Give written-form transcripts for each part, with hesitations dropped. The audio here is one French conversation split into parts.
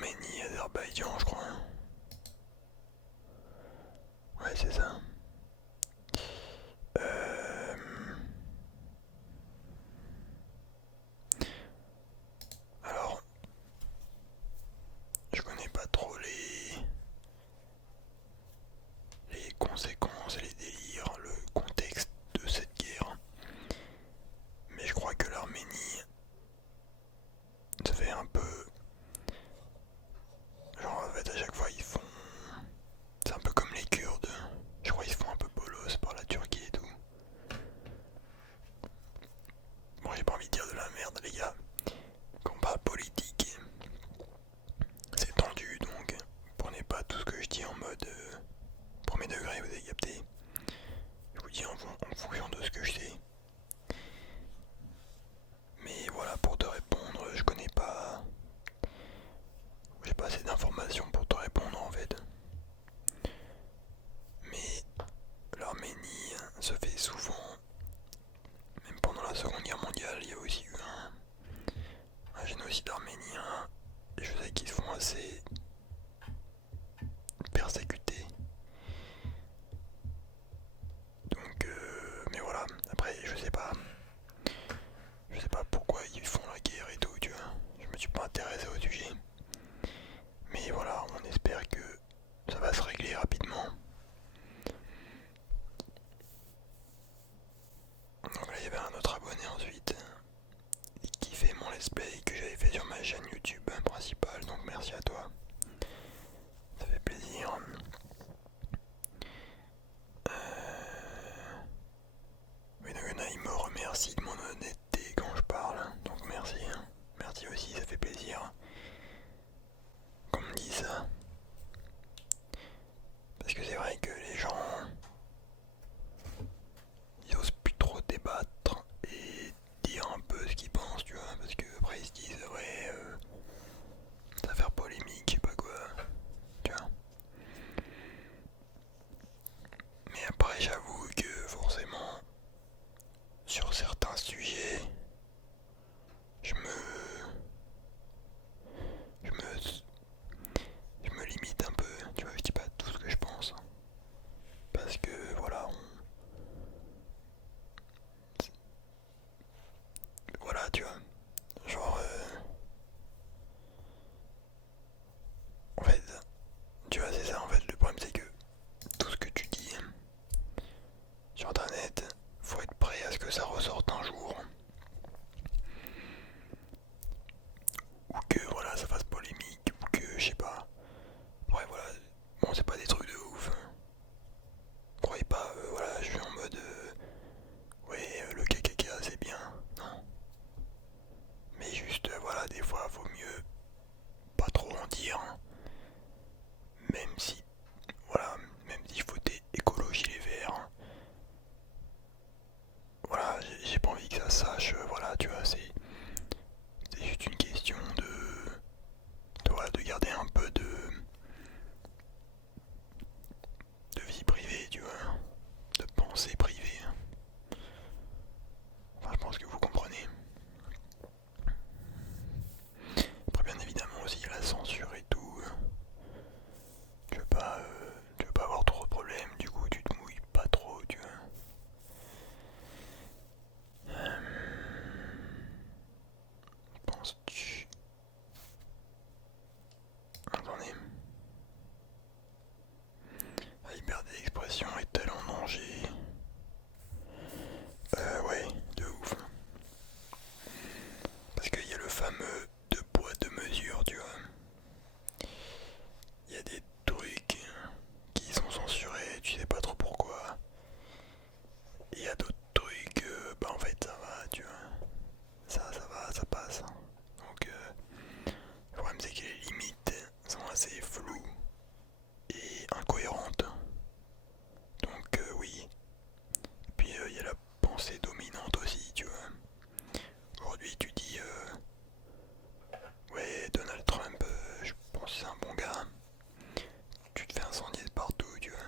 Arménie, Azerbaïdjan, je crois. Ouais, c'est ça. Euh, Alors, je connais pas trop les conséquences et les délires, le contexte de cette guerre. Mais je crois que l'Arménie, ça fait un peu. Genre, en fait, à chaque fois, ils font. C'est un peu comme les Kurdes. Je crois qu'ils se font un peu bolos par la Turquie et tout. Bon, j'ai pas envie de dire de la merde, les gars. Combat politique, c'est tendu donc. Prenez pas tout ce que je dis en mode premier degré, vous avez capté. Je vous dis en fonction de ce que je sais. Mais voilà, pour te répondre, je connais pas. J'ai pas assez d'informations pour te répondre en fait. Mais l'Arménie se fait souvent, même pendant la Seconde Guerre mondiale, il y a aussi eu un génocide arménien. Et je sais qu'ils se font assez persécuter. Donc, mais voilà. Après, je sais pas pourquoi ils font la guerre et tout, tu vois. Je me suis pas intéressé au sujet. Mais voilà, on espère que ça va se régler rapidement. Donc là, il y avait un autre abonné ensuite qui fait mon let's play que j'avais fait sur ma chaîne YouTube principale. Donc merci à toi. Ça fait plaisir. Oui, donc il me remercie de mon honnêteté quand je parle. Donc merci. Merci aussi, ça fait plaisir. Qu'on me dise ça. Parce que c'est vrai que les gens, ils osent plus trop débattre et dire un peu ce qu'ils pensent, tu vois. Parce que après ils se disent, ouais, ça va faire polémique, je sais pas quoi. Tu vois. Mais après, j'avoue que forcément, sur certains sujets, je me, je me, je me limite un peu. Tu vois, je dis pas tout ce que je pense. Parce que voilà, voilà, tu vois. Genre, en fait, tu vois, c'est ça. En fait, le problème c'est que tout ce que tu dis sur internet, faut être prêt à ce que ça ressorte un jour. Ou que voilà, ça fasse polémique. Ou que, je sais pas. Ouais, voilà. Bon, c'est pas des trucs de ouf. Croyez pas, voilà, je suis en mode. Ouais, le KKK c'est bien. Non. Mais juste, voilà, des fois, vaut mieux pas trop en dire. Même si, voilà, même s'il faut écologie les verts. Voilà, j'ai pas envie que ça sache, voilà, tu vois, c'est juste une question voilà, de garder un peu de vie privée, tu vois, de pensée privée. Enfin, je pense que vous comprenez. Après, bien évidemment, aussi, il y a la censure et tout. Tu veux pas avoir trop de problèmes, du coup, tu te mouilles pas trop, tu vois. Penses-tu. Attendez. La liberté d'expression est-elle en danger? Ouais, de ouf. Parce qu'il y a le fameux deux poids deux mesures, tu vois. Il y a des trucs qui sont censurés, tu sais pas trop pourquoi. Et il y a d'autres trucs, bah en fait ça va, tu vois. Ça va, ça passe. Donc le problème c'est que les limites sont assez floues et incohérentes. Donc oui. Et puis il y a la pensée dominante aussi, tu vois. Aujourd'hui tu dis ouais Donald Trump, je pense que c'est un bon gars. Tu te fais incendier de partout, tu vois.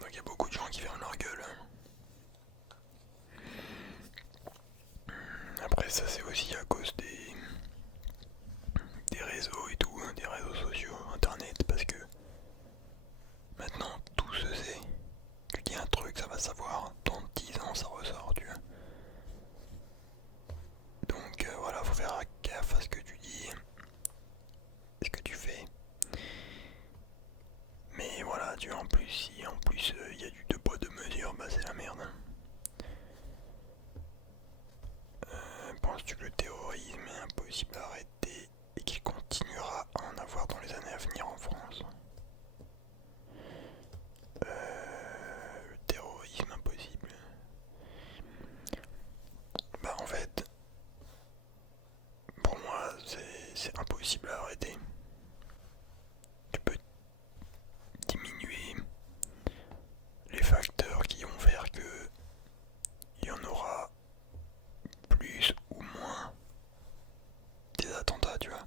Donc il y a beaucoup de gens qui ferment leur gueule. ça c'est aussi à cause des réseaux et tout, hein, des réseaux sociaux, internet, parce que maintenant tout se sait. Tu dis un truc, ça va savoir, dans 10 ans ça ressort, tu vois. Donc voilà, faut faire gaffe à ce que tu dis, ce que tu fais. Mais voilà, tu vois, en plus, si en plus il y a du deux poids deux mesures, bah c'est la merde. Penses-tu que le terrorisme est impossible à arrêter et qu'il continuera à en avoir dans les années à venir en France? Le terrorisme impossible. Bah en fait, pour moi, c'est impossible à arrêter. Tu peux diminuer les facteurs qui vont faire que il y en aura plus ou moins des attentats, tu vois.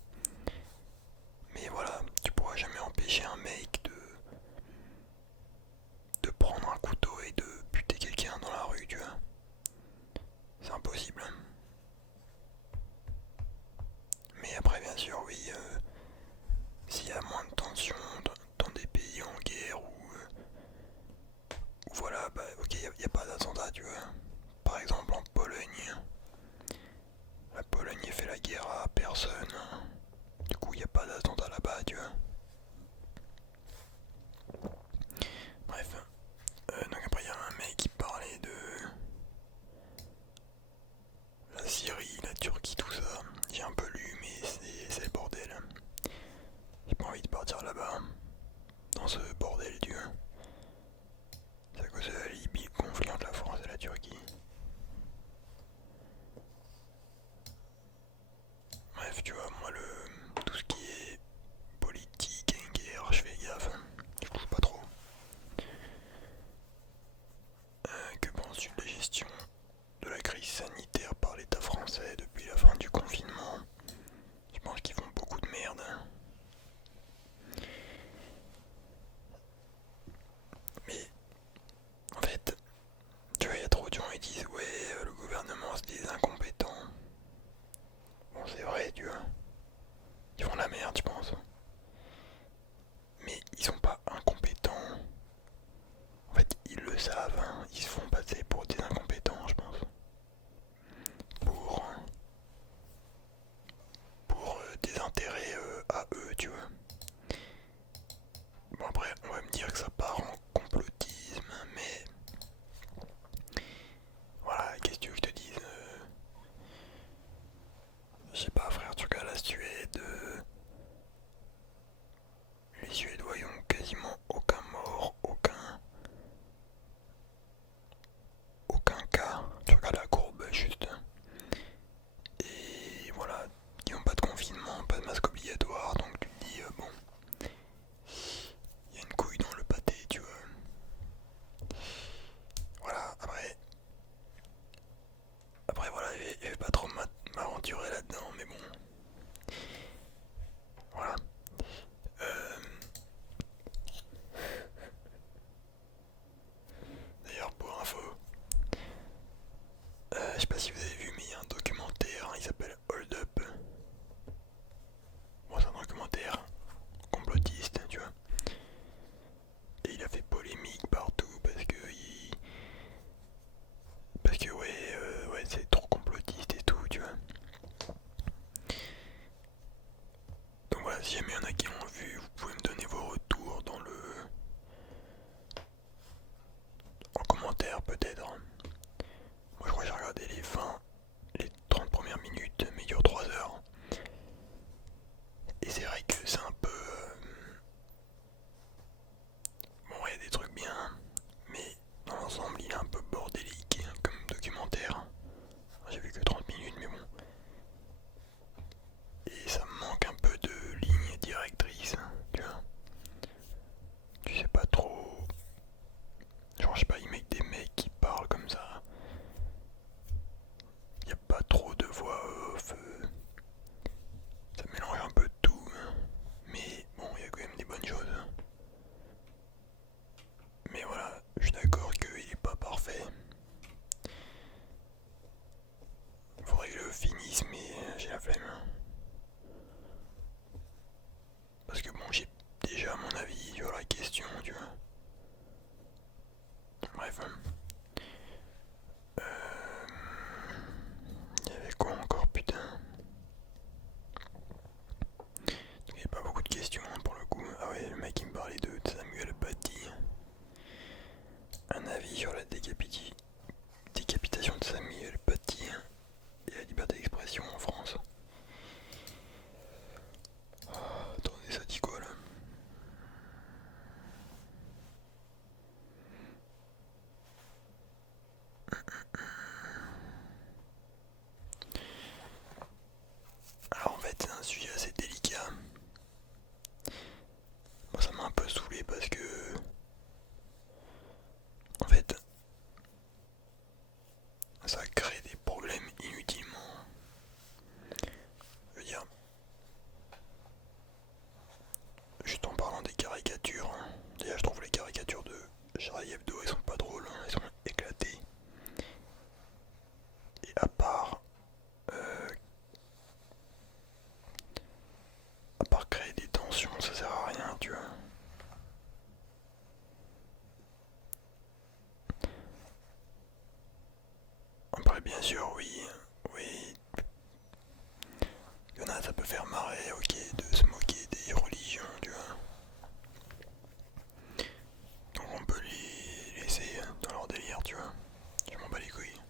Mais voilà, tu pourras jamais empêcher un mec de prendre un couteau et de buter quelqu'un dans la rue, tu vois. C'est impossible. Mais après, bien sûr, oui, s'il y a moins de tensions dans des pays en guerre ou voilà, bah ok, il n'y a pas d'attentat, tu vois. Par exemple, en Pologne, la Pologne a fait la guerre à personne. Du coup, il n'y a pas d'attentat là-bas, tu vois. Bref. Donc après, il y a un mec qui parlait de la Syrie, la Turquie, tout ça. J'ai un peu lu, mais c'est le bordel. J'ai pas envie de partir là-bas, dans ce bordel, tu vois. C'est à cause de la Libye, le conflit entre la France et la Turquie. Bref, tu vois, moi, tout ce qui est politique et guerre, je fais gaffe. Je touche pas trop. Que penses-tu de la gestion de la crise sanitaire par l'État français depuis la fin du confinement? Je pense qu'ils font beaucoup de merde. Charlie Hebdo, ils sont pas drôles, hein, ils sont éclatés. Et euh, à part créer des tensions, ça sert à rien, tu vois. Après, bien sûr, oui, oui, il y en a, ça peut faire marrer, ok, de se moquer des religions, tu vois. Donc on peut les laisser dans leur délire, tu vois. Je m'en bats les couilles.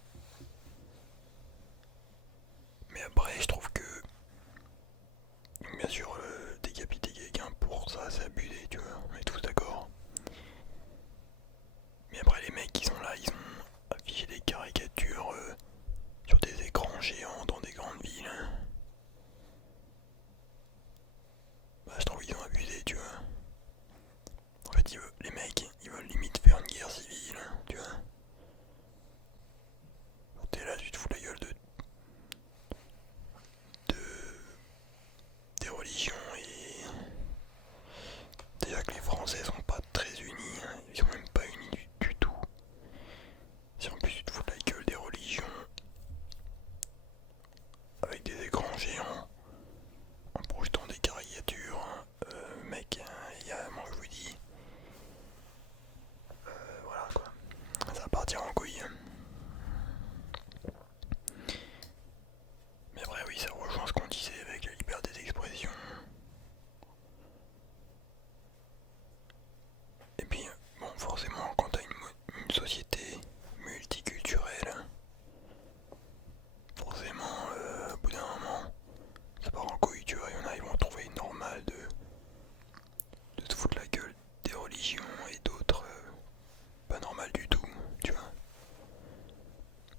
Mais après, je trouve que, bien sûr, décapiter quelqu'un pour ça, c'est abusé, tu vois. On est tous d'accord. Mais après, les mecs qui sont là, ils ont affiché des caricatures sur des écrans géants dans des grandes villes. Bah, je trouve qu'ils ont abusé, tu vois. En fait, les mecs, ils veulent limite faire une guerre civile, tu vois. T'es là, tu te fous la gueule de des religions et déjà que les Français sont pas très unis, hein. Ils sont même pas unis du tout. Si en plus tu te fous de la gueule des religions avec des écrans géants en projetant des caricatures, mec, moi je vous dis, voilà quoi, ça va partir en couille. Mais après oui, ça rejoint ce qu'on disait avec la liberté d'expression. Et puis bon, forcément quand t'as une société multiculturelle, forcément au bout d'un moment ça part en couille, tu vois. Il y en a, ils vont trouver normal de se foutre la gueule des religions et d'autres pas normal du tout, tu vois.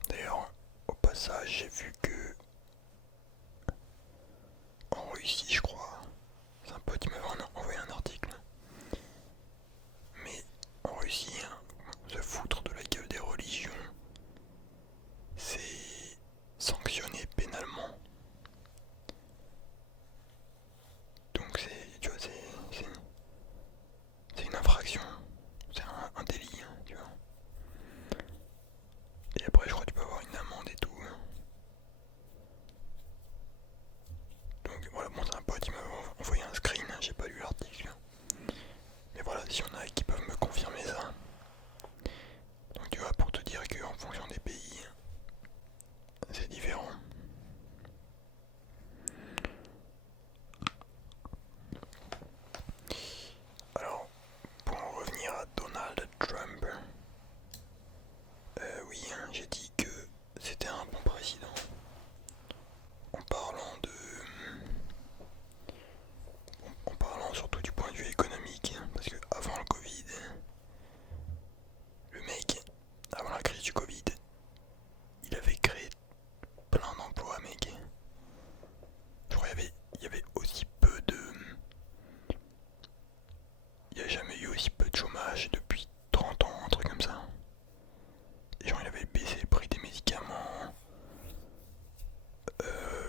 D'ailleurs, au passage, j'ai vu que en Russie, je crois, c'est un pote qui m'avait envoyé un article, mais en Russie, hein, se foutre de la gueule des religions, c'est sanctionné pénalement. Donc c'est, tu vois, c'est une infraction, c'est un délit, hein, tu vois. Et après, je crois que tu peux avoir une amende et tout. Donc voilà, bon, c'est un pote qui m'a envoyé un screen, hein, j'ai pas lu l'article. Mais voilà, si y en a qui peuvent me confirmer ça. Donc tu vois, pour te dire qu'en fonction des pays, c'est différent. Alors, pour en revenir à Donald Trump, oui, hein, j'ai dit que c'était un bon président. En parlant en parlant surtout du point de vue économique, parce que avant le Covid, le mec, avant la crise du Covid, il avait créé plein d'emplois, mec. Je crois qu'il y avait aussi peu de... Il n'y a jamais eu aussi peu de chômage depuis 30 ans, un truc comme ça. Et genre il avait baissé le prix des médicaments.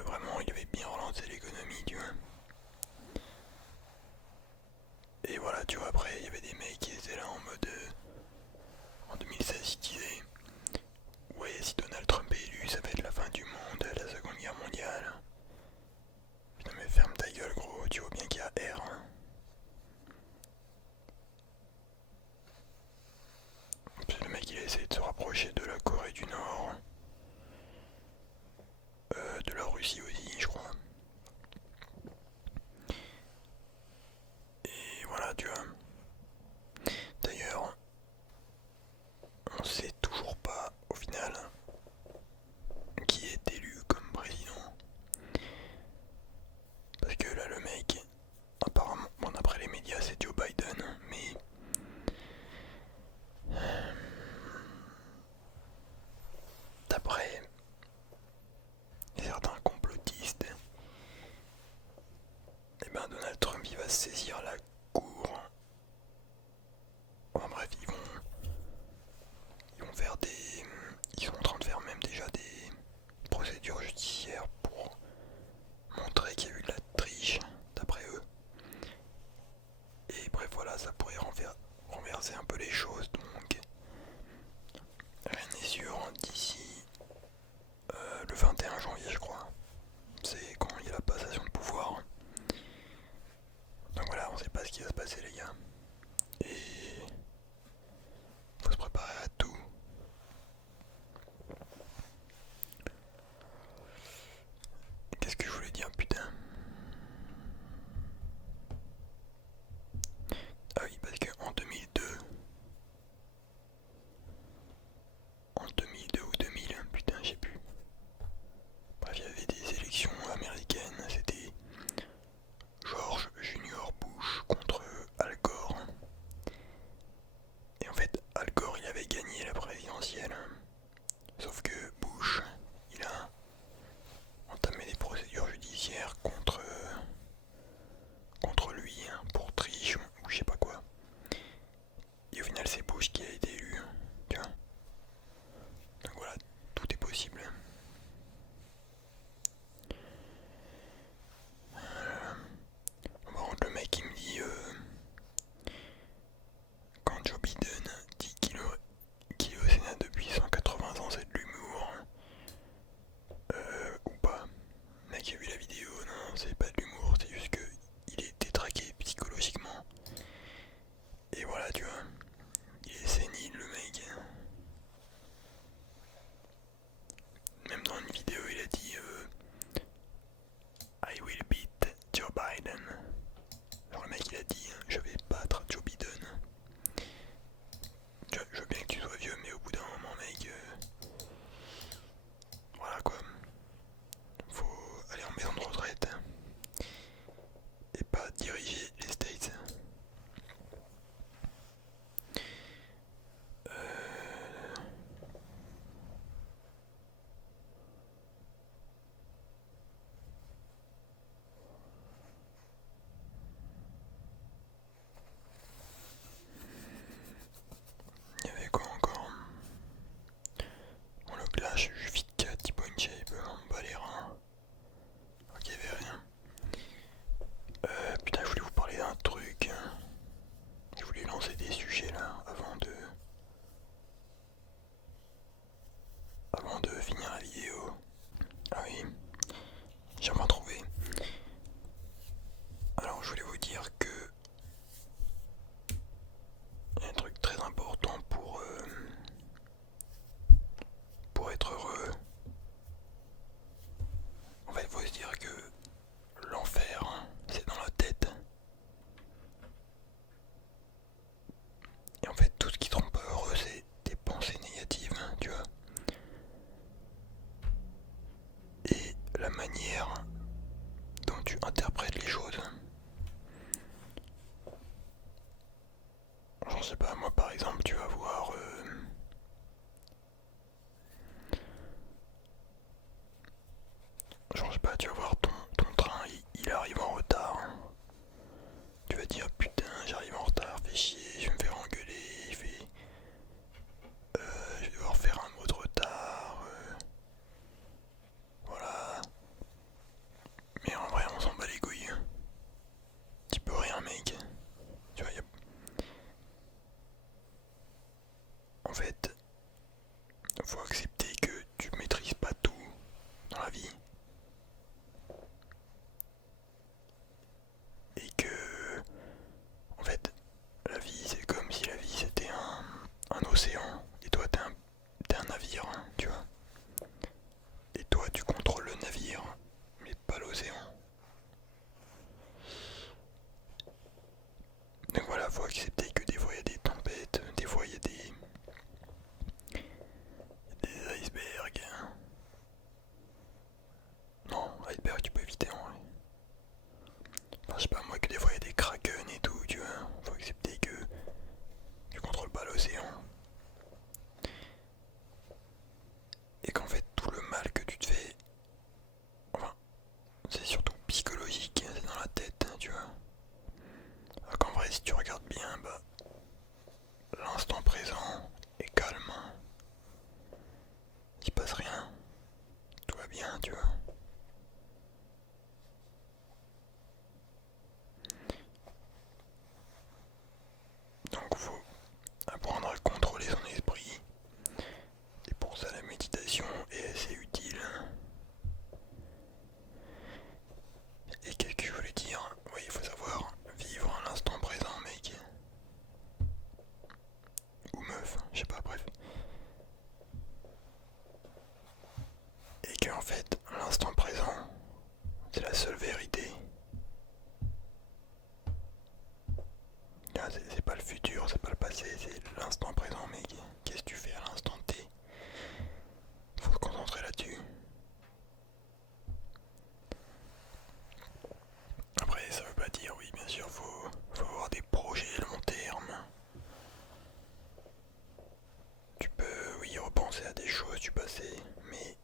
Vraiment, il avait bien relancé l'économie, tu vois. Et voilà, tu vois, après, il y avait des mecs qui étaient là en mode... en 2016, ils disaient... Ouais, si Donald Trump est élu, ça va être la fin du monde, la seconde guerre mondiale. Putain, mais ferme ta gueule, gros, tu vois bien qu'il y a R, hein. Puis le mec, il a essayé de se rapprocher de la Corée du Nord. De la Russie aussi, je crois. Et voilà, tu vois. D'ailleurs, on sait toujours pas, au final, qui est élu comme président. Parce que là, le mec, apparemment, bon, d'après les médias, c'est Joe Biden, mais... D'après certains complotistes, moi par exemple, tu vas voir, genre je sais pas, tu vas voir ton train, il arrive en retard. Tu vas dire putain, j'arrive en retard, fais chier, je vais me faire engueuler, je vais devoir faire un mot de retard, voilà. Mais en vrai, on s'en bat les couilles. Tu peux rien, mec. Tu vois, en fait, faut accepter que tu maîtrises pas tout dans la vie et que, en fait, la vie c'est comme si la vie c'était un océan et toi t'es un navire, hein, tu vois. Et toi tu contrôles le navire, mais pas l'océan. Donc voilà, faut accepter que des fois il y a des tempêtes, des fois il y a des icebergs. Non, iceberg tu peux éviter en vrai. Enfin, je sais pas moi que des fois il y a des kraken et tout, tu vois. Faut accepter que tu contrôles pas l'océan. Et qu'en fait tout le mal que tu te fais, enfin, c'est surtout psychologique, c'est dans la tête, tu vois. Alors qu'en vrai si tu regardes bien, bah l'instant présent est calme. Il se passe rien. Tout va bien, tu vois. Donc faut apprendre à contrôler son esprit. Et pour ça la méditation est assez utile. Et qu'est-ce que je voulais dire? Oui, il faut savoir vivre l'instant présent, mec. Ou meuf, je sais pas, bref. Et que en fait, l'instant présent, c'est la seule vérité. C'est pas le futur, c'est pas le passé, c'est l'instant présent, mec. Qu'est-ce que tu fais à l'instant T? Faut se concentrer là-dessus. Après, ça veut pas dire, oui, bien sûr, faut avoir des projets long terme. Tu peux, oui, repenser à des choses du passé, mais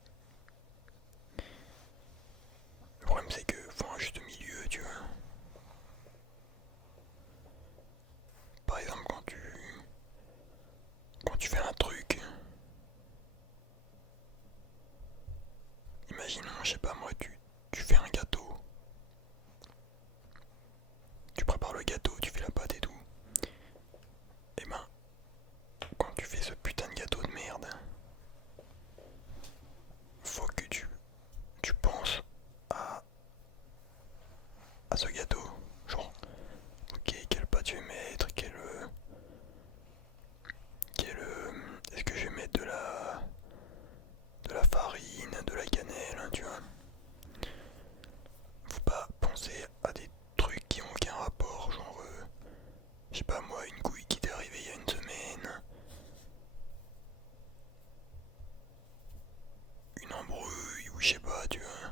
le problème c'est que faut un juste milieu, tu vois. Par exemple, quand tu fais un truc, imaginons, je sais pas moi, tu fais un gâteau, tu prépares le gâteau, tu fais la pâte et tout. Et ben, quand tu fais ce putain de gâteau de merde, faut que tu penses à, à ce gâteau. Genre, ok, quelle pâte je vais mettre, est-ce que je vais mettre de la farine, de la cannelle, hein, tu vois. Faut pas penser à des trucs qui ont aucun rapport, genre, je sais pas moi, une couille qui t'est arrivée il y a une semaine, une embrouille ou je sais pas, tu vois.